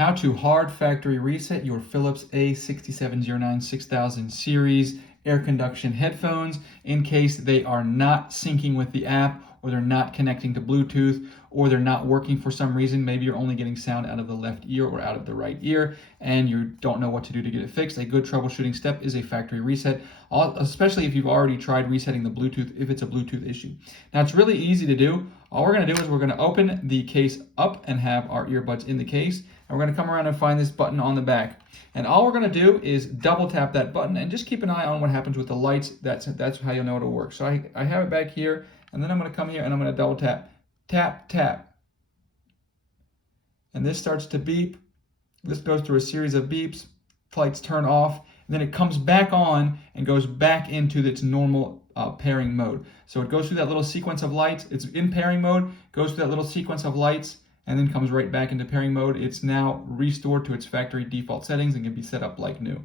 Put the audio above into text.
How to hard factory reset your Philips A6709 6000 series air conduction headphones in case they are not syncing with the app, or they're not connecting to Bluetooth, or they're not working for some reason. Maybe you're only getting sound out of the left ear or out of the right ear, and you don't know what to do to get it fixed. A good troubleshooting step is a factory reset, especially if you've already tried resetting the Bluetooth, if it's a Bluetooth issue. Now, it's really easy to do. All we're going to do is we're going to open the case up and have our earbuds in the case. And we're going to come around and find this button on the back. And all we're going to do is double tap that button and just keep an eye on what happens with the lights. That's how you'll know it'll work. So I have it back here, and then I'm going to come here and I'm going to double tap. Tap, tap. And this starts to beep. This goes through a series of beeps. Lights turn off. And then it comes back on and goes back into its normal pairing mode. So it goes through that little sequence of lights. It's in pairing mode, goes through that little sequence of lights, and then comes right back into pairing mode. It's now restored to its factory default settings and can be set up like new.